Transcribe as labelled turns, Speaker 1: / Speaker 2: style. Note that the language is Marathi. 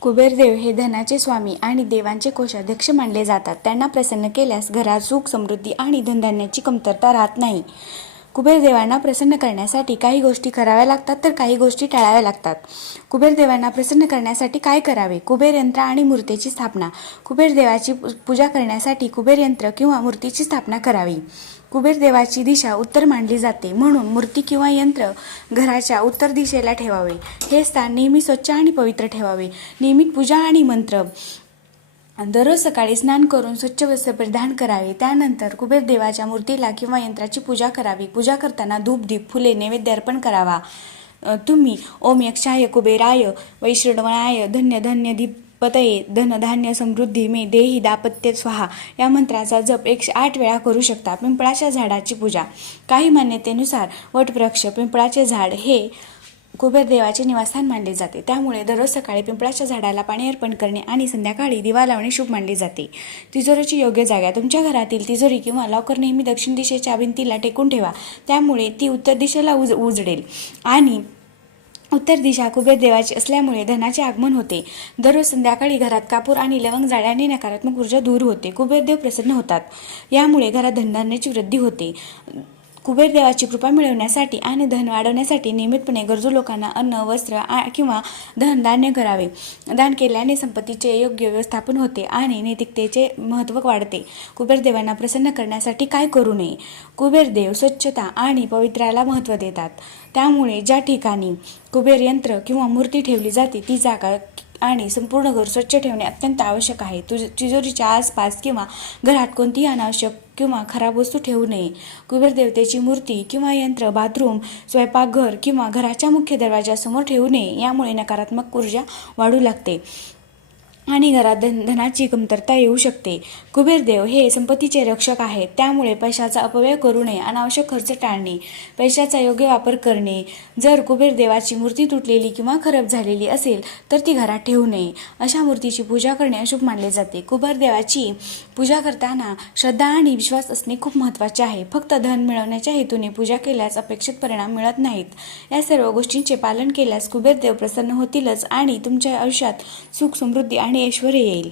Speaker 1: कुबेरदेव हे धनाचे स्वामी आणि देवांचे कोषाध्यक्ष मानले जातात. त्यांना प्रसन्न केल्यास घरात सुख समृद्धी आणि धनधान्याची कमतरता राहत नाही. कुबेरदेवांना प्रसन्न करण्यासाठी काही गोष्टी कराव्या लागतात तर काही गोष्टी टाळाव्या लागतात. कुबेरदेवांना प्रसन्न करण्यासाठी काय करावे? कुबेर यंत्र आणि मूर्तीची स्थापना. कुबेरदेवाची पूजा करण्यासाठी कुबेर यंत्र किंवा मूर्तीची स्थापना करावी. कुबेरदेवाची दिशा उत्तर मानली जाते म्हणून मूर्ती किंवा यंत्र घराच्या उत्तर दिशेला ठेवावे. हे स्थान नेहमी स्वच्छ आणि पवित्र ठेवावे. नियमित पूजा आणि मंत्र. दररोज सकाळी स्नान करून स्वच्छ वस्त्र परिधान करावे. त्यानंतर कुबेर देवाच्या मूर्तीला किंवा यंत्राची पूजा करावी. पूजा करताना धूप दीप फुले नैवेद्य अर्पण करावा. तुम्ही ओम यक्षाय कुबेराय वैश्रवणाय धन्य धन्य दीपतये. धन धान्य समृद्धी मे देही दापत्य स्वाहा. या मंत्राचा जप एकशे आठ वेळा करू शकता. पिंपळाच्या झाडाची पूजा. काही मान्यतेनुसार वटवृक्ष पिंपळाचे झाड हे कुबेरदेवाचे निवासस्थान मानले जाते. त्यामुळे दररोज सकाळी पिंपळाच्या झाडाला पाणी अर्पण करणे आणि संध्याकाळी दिवा लावणे शुभ मानले जाते. तिजोरीची योग्य जागा. तुमच्या घरातील तिजोरी किंवा लॉकर नेहमी दक्षिण दिशेच्या भिंतीला टेकून ठेवा. त्यामुळे ती उत्तर दिशेला उज उजडेल. आणि उत्तर दिशा कुबेर देवाची असल्यामुळे धनाचे आगमन होते. दररोज संध्याकाळी घरात कापूर आणि लवंग जाळ्याने नकारात्मक ऊर्जा दूर होते. कुबेरदेव प्रसन्न होतात. यामुळे घरात धनधान्याची वृद्धी होते. कुबेर देवाची कृपा मिळवण्यासाठी आणि धन वाढवण्यासाठी नियमितपणे गरजू लोकांना अन्न वस्त्र आ- किंवा धन धान्य करावे. दान केल्याने संपत्तीचे योग्य व्यवस्थापन होते आणि नैतिकतेचे महत्त्व वाढते. कुबेर देवांना प्रसन्न करण्यासाठी काय करू नये? कुबेर देव स्वच्छता आणि पवित्र्याला महत्त्व देतात. त्यामुळे ज्या ठिकाणी कुबेर यंत्र किंवा मूर्ती ठेवली जाते ती जागा आणि संपूर्ण घर स्वच्छ ठेवणे अत्यंत आवश्यक आहे. तुझ तिजोरीच्या आसपास किंवा घरात कोणतीही अनावश्यक किंवा खराब वस्तू ठेवू नये. कुबेर देवतेची मूर्ती किंवा यंत्र बाथरूम स्वयंपाकघर किंवा घराच्या मुख्य दरवाजासमोर ठेवू नये. यामुळे नकारात्मक ऊर्जा वाढू लागते. आणि घरात धन धनाची कमतरता येऊ शकते. कुबेरदेव हे संपत्तीचे रक्षक आहेत. त्यामुळे पैशाचा अपव्यय करू नये. अनावश्यक खर्च टाळणे. पैशाचा योग्य वापर करणे. जर कुबेरदेवाची मूर्ती तुटलेली किंवा खराब झालेली असेल तर ती घरात ठेवू नये. अशा मूर्तीची पूजा करणे अशुभ मानले जाते. कुबेरदेवाची पूजा करताना श्रद्धा आणि विश्वास असणे खूप महत्त्वाचे आहे. फक्त धन मिळवण्याच्या हेतूने पूजा केल्यास अपेक्षित परिणाम मिळत नाहीत. या सर्व गोष्टींचे पालन केल्यास कुबेरदेव प्रसन्न होतीलच आणि तुमच्या आयुष्यात सुख समृद्धी आणि ऐश्वर येईल